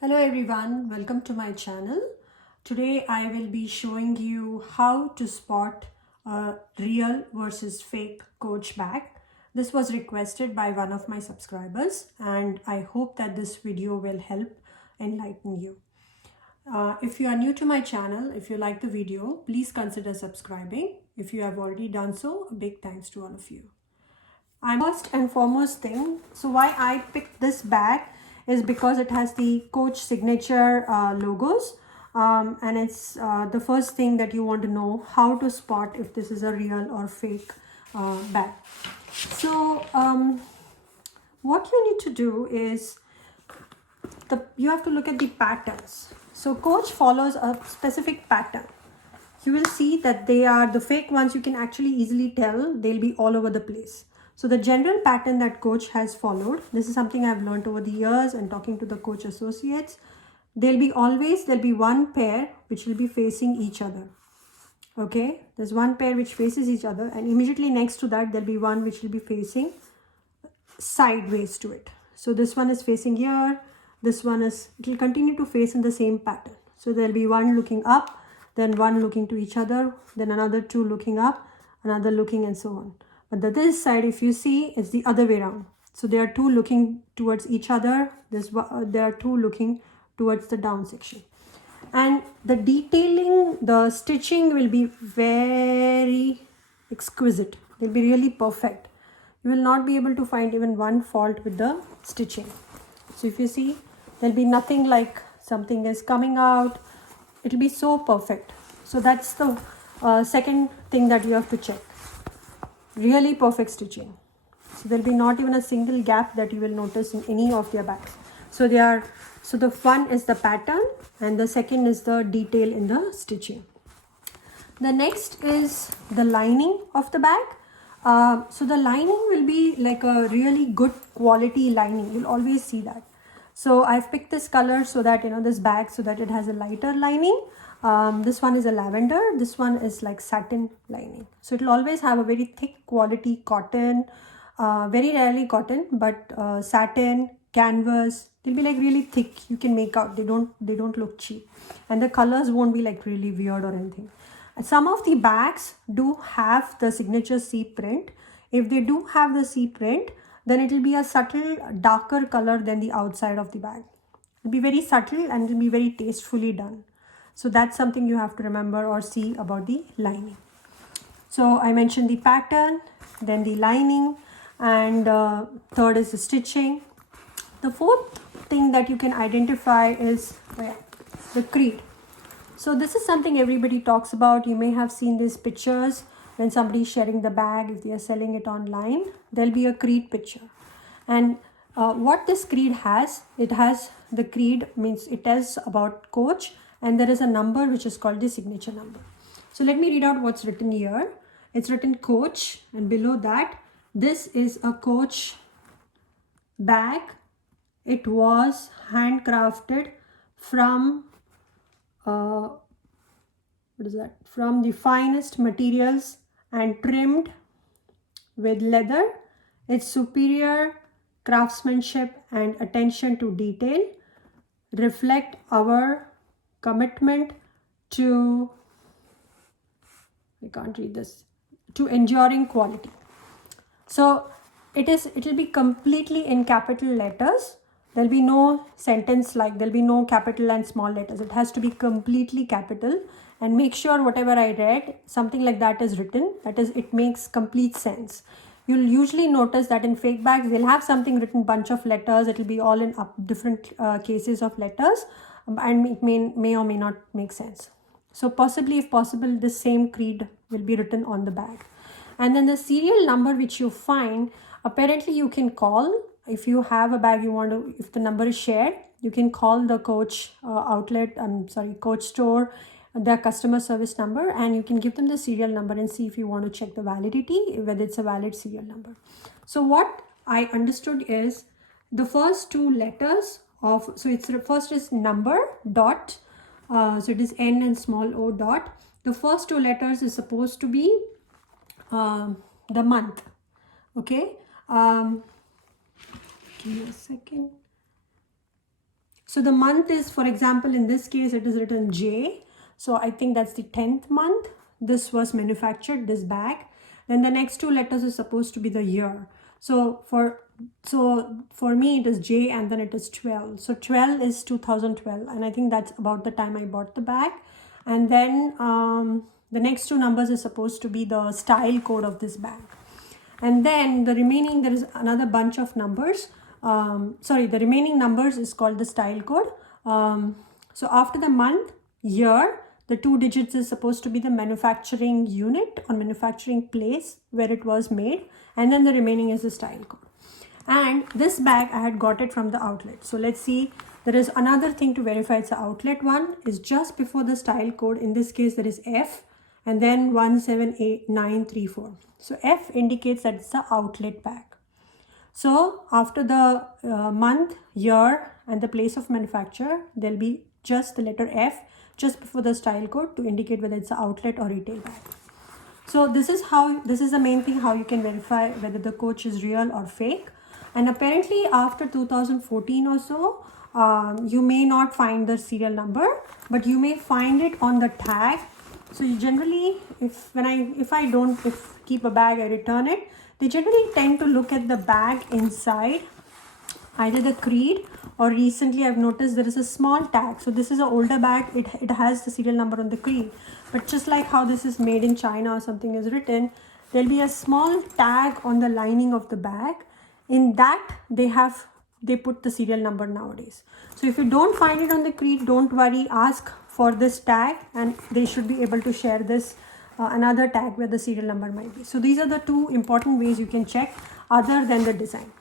Hello everyone, welcome to my channel. Today I will be showing you how to spot a real versus fake Coach bag. This was requested by one of my subscribers and I hope that this video will help enlighten you. If you are new to my channel, if you like the video, please consider subscribing. If you have already done so, a big thanks to all of you. And first and foremost thing, so why I picked this bag is because it has the Coach signature logos, and it's the first thing that you want to know how to spot if this is a real or fake bag. So what you need to do is you have to look at the patterns. So Coach follows a specific pattern. You will see that they are the fake ones. You can actually easily tell they'll be all over the place. So the general pattern that Coach has followed, this is something I've learned over the years and talking to the Coach associates. There'll be one pair which will be facing each other. Okay, there's one pair which faces each other, and immediately next to that there'll be one which will be facing sideways to it. So this one is facing here, this one is, it will continue to face in the same pattern. So there'll be one looking up, then one looking to each other, then another two looking up, another looking, and so on. But this side, if you see, is the other way around. So there are two looking towards each other, there are two looking towards the down section. And the detailing, the stitching will be very exquisite. They'll be really perfect. You will not be able to find even one fault with the stitching. So if you see, there'll be nothing like something is coming out. It'll be so perfect. So that's the second thing that you have to check. Really perfect stitching. So there'll be not even a single gap that you will notice in any of their bags. So the one is the pattern and the second is the detail in the stitching. The next is the lining of the bag. So the lining will be like a really good quality lining. You'll always see that. So I've picked this color so that, this bag, so that it has a lighter lining. This one is a lavender. This one is like satin lining. So it'll always have a very thick quality cotton, very rarely cotton, but satin, canvas. They'll be like really thick. You can make out. They don't look cheap, and the colors won't be like really weird or anything. Some of the bags do have the signature C print. If they do have the C print, then it will be a subtle darker color than the outside of the bag. It will be very subtle and it will be very tastefully done. So that's something you have to remember or see about the lining. So I mentioned the pattern, then the lining, and third is the stitching. The fourth thing that you can identify is the creed. So this is something everybody talks about. You may have seen these pictures when somebody is sharing the bag. If they are selling it online, there'll be a creed picture. And what this creed has, it has the creed, means it tells about Coach, and there is a number which is called the signature number. So let me read out what's written here. It's written Coach, and below that, this is a Coach bag. It was handcrafted from from the finest materials and trimmed with leather. Its superior craftsmanship and attention to detail reflect our commitment to, I can't read this, to enduring quality. So it will be completely in capital letters. There'll be no sentence like, there'll be no capital and small letters. It has to be completely capital, and make sure whatever I read, something like that is written. That is, it makes complete sense. You'll usually notice that in fake bags, they'll have something written, bunch of letters. It'll be all in different cases of letters, and it may or may not make sense. So possibly, if possible, the same creed will be written on the bag. And then the serial number which you find, apparently you can call. If you have a bag, if the number is shared, you can call the Coach Coach store, their customer service number, and you can give them the serial number and see if you want to check the validity, whether it's a valid serial number. So what I understood is the first two letters of, so it's the first is number dot, so it is N and small o dot. The first two letters is supposed to be the month. Okay, give me a second. So the month is, for example, in this case, it is written J. So I think that's the 10th month. This was manufactured, this bag. Then the next two letters is supposed to be the year. So for me, it is J and then it is 12. So 12 is 2012. And I think that's about the time I bought the bag. And then the next two numbers is supposed to be the style code of this bag. And then the remaining, there is another bunch of numbers. The remaining numbers is called the style code. So after the month, year, the 2 digits is supposed to be the manufacturing unit or manufacturing place where it was made. And then the remaining is the style code. And this bag, I had got it from the outlet. So let's see, there is another thing to verify it's the outlet one is just before the style code. In this case, there is F and then 178934. So F indicates that it's the outlet bag. So after the month, year and the place of manufacture, there'll be just the letter F just before the style code to indicate whether it's an outlet or retail bag. So this is the main thing, how you can verify whether the coach is real or fake. And apparently after 2014 or so, you may not find the serial number, but you may find it on the tag. So you generally, if I don't keep a bag, I return it. They generally tend to look at the bag inside, either the creed or recently I've noticed there is a small tag. So this is an older bag. It has the serial number on the creed. But just like how this is made in China or something is written, there'll be a small tag on the lining of the bag. In that, they put the serial number nowadays. So if you don't find it on the creed, don't worry, ask for this tag and they should be able to share this another tag where the serial number might be. So these are the two important ways you can check other than the design.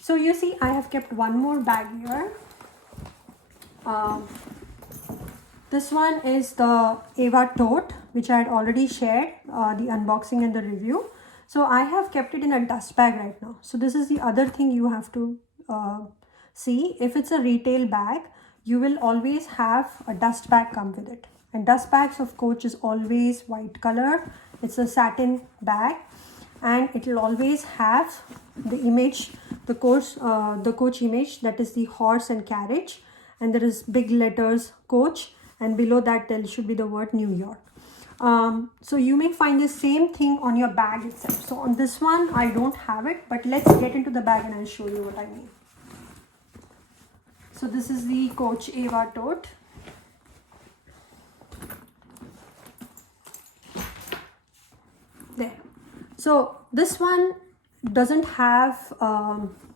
So you see, I have kept one more bag here. This one is the Eva tote, which I had already shared the unboxing and the review. So I have kept it in a dust bag right now. So this is the other thing you have to see. If it's a retail bag, you will always have a dust bag come with it. And dust bags of Coach is always white color. It's a satin bag and it will always have the image, the Coach image, that is the horse and carriage. And there is big letters Coach and below that there should be the word New York. So you may find the same thing on your bag itself. So on this one, I don't have it, but let's get into the bag and I'll show you what I mean. So this is the Coach Eva tote. There. So this one doesn't have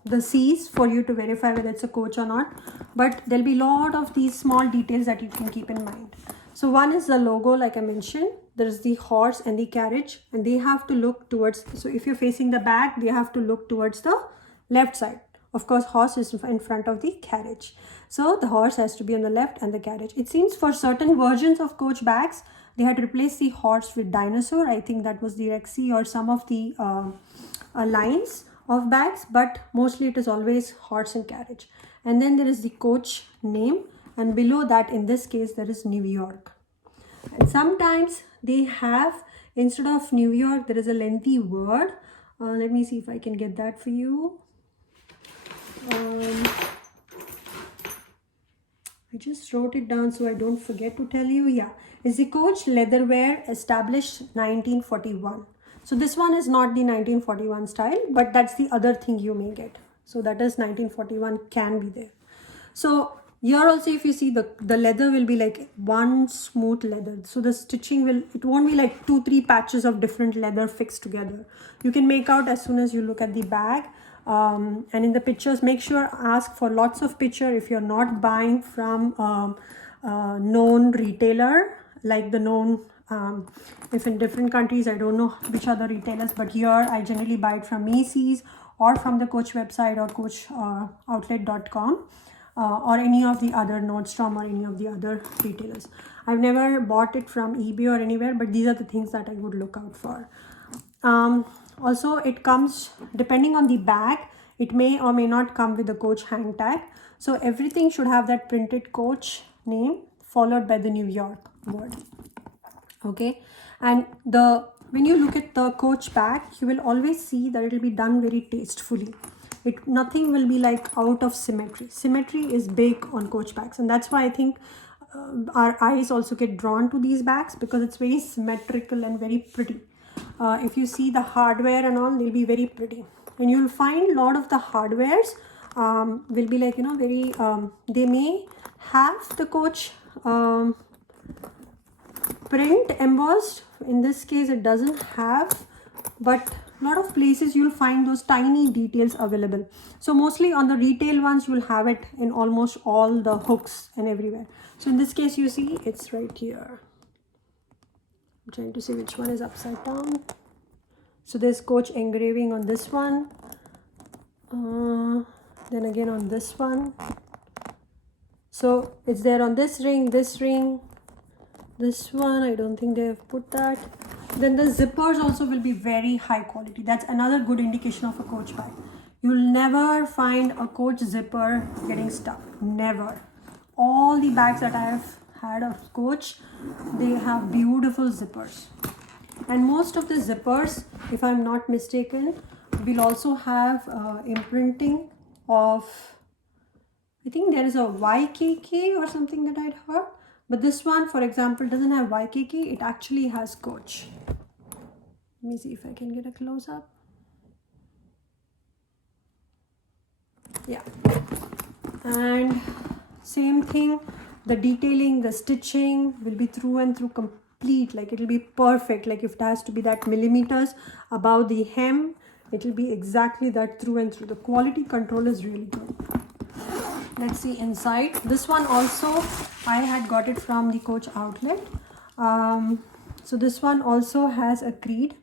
the C's for you to verify whether it's a Coach or not, but there'll be a lot of these small details that you can keep in mind. So one is the logo, like I mentioned. There is the horse and the carriage, and they have to look towards, so if you're facing the back, they have to look towards the left side. Of course, horse is in front of the carriage. So the horse has to be on the left and the carriage. It seems for certain versions of Coach bags, they had replaced the horse with dinosaur. I think that was the Rexy or some of the lines of bags, but mostly it is always horse and carriage. And then there is the Coach name, and below that, in this case, there is New York. And sometimes they have, instead of New York, there is a lengthy word. Let me see if I can get that for you. I just wrote it down so I don't forget to tell you. Yeah, is the Coach leatherware established 1941. So this one is not the 1941 style, but that's the other thing you may get. So that is 1941 can be there. So here also, if you see, the leather will be like one smooth leather. So the stitching it won't be like 2-3 patches of different leather fixed together. You can make out as soon as you look at the bag. And in the pictures, make sure ask for lots of picture if you're not buying from known retailer, like the known, if in different countries, I don't know which are the retailers, but here I generally buy it from Macy's or from the Coach website or coachoutlet.com. Or any of the other Nordstrom or any of the other retailers. I've never bought it from eBay or anywhere, but these are the things that I would look out for. Also, it comes, depending on the bag, it may or may not come with the Coach hang tag. So everything should have that printed Coach name followed by the New York word. Okay, and when you look at the Coach bag, you will always see that it will be done very tastefully. nothing will be like out of symmetry. Symmetry is big on Coach bags, and that's why I think our eyes also get drawn to these bags, because it's very symmetrical and very pretty. If you see the hardware and all, they'll be very pretty, and you'll find a lot of the hardwares will be like, you know, very they may have the Coach print embossed. In this case it doesn't have, but a lot of places you'll find those tiny details available. So mostly on the retail ones you'll have it in almost all the hooks and everywhere. So in this case you see it's right here. I'm trying to see which one is upside down. So there's Coach engraving on this one, then again on this one. So it's there on this ring, this one. I don't think they have put that. Then the zippers also will be very high quality. That's another good indication of a Coach bag. You'll never find a Coach zipper getting stuck. Never. All the bags that I have had of Coach, they have beautiful zippers. And most of the zippers, if I'm not mistaken, will also have imprinting of, I think there is a YKK or something that I'd heard. But this one, for example, doesn't have YKK. It actually has Coach. Let me see if I can get a close-up. Yeah. And same thing, the detailing, the stitching will be through and through complete. Like, it'll be perfect. Like, if it has to be that millimeters above the hem, it'll be exactly that through and through. The quality control is really good. Let's see inside. This one also I had got it from the Coach outlet. So this one also has a creed.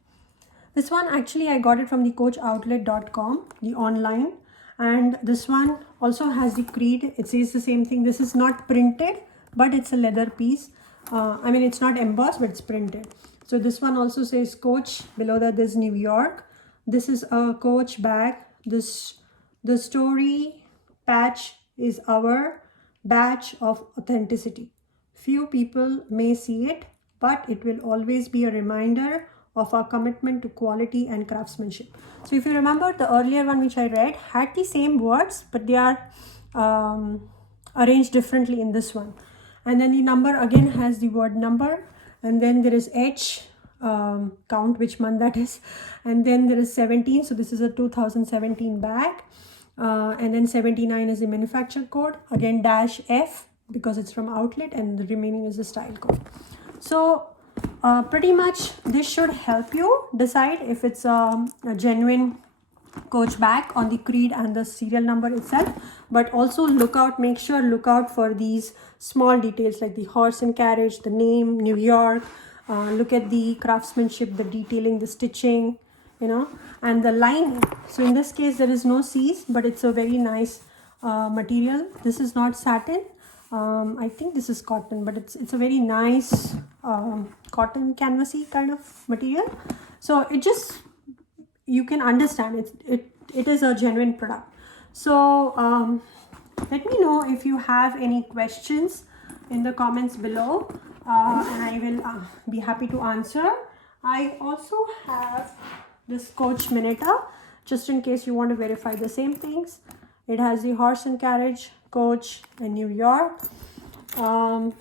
This one actually I got it from the coachoutlet.com, the online, and this one also has the creed. It says the same thing. This is not printed, but it's a leather piece. I mean, it's not embossed, but it's printed. So this one also says Coach. Below that there's New York. This is a Coach bag. The story patch is our badge of authenticity. Few people may see it, but it will always be a reminder of our commitment to quality and craftsmanship. So if you remember, the earlier one which I read had the same words, but they are arranged differently in this one. And then the number again has the word number, and then there is H, count which month that is, and then there is 17. So this is a 2017 bag. And then 79 is the manufacturer code, again -F because it's from outlet, and the remaining is the style code. So pretty much this should help you decide if it's a genuine Coach bag on the creed and the serial number itself. But also look out for these small details like the horse and carriage, the name, New York. Look at the craftsmanship, the detailing, the stitching, you know, and the lining. So in this case there is no C's, but it's a very nice material. This is not satin. I think this is cotton, but it's a very nice cotton canvasy kind of material. So it just, you can understand it is a genuine product. So let me know if you have any questions in the comments below, and I will be happy to answer. I also have this Coach Minetta, just in case you want to verify the same things. It has the horse and carriage, Coach, and New York. And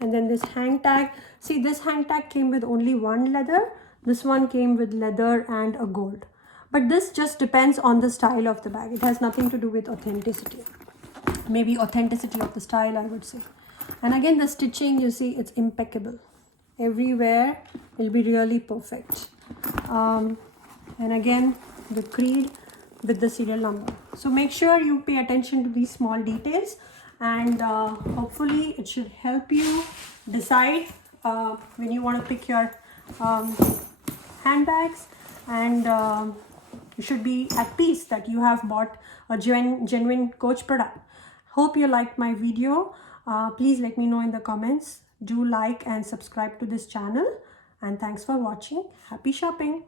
then this hang tag. See, this hang tag came with only one leather. This one came with leather and a gold. But this just depends on the style of the bag. It has nothing to do with authenticity. Maybe authenticity of the style, I would say. And again, the stitching, you see, it's impeccable. Everywhere will be really perfect. And again, the creed with the serial number. So make sure you pay attention to these small details, and hopefully it should help you decide when you want to pick your handbags, and you should be at peace that you have bought a genuine Coach product. Hope you liked my video. Please let me know in the comments. Do like and subscribe to this channel, and thanks for watching. Happy shopping.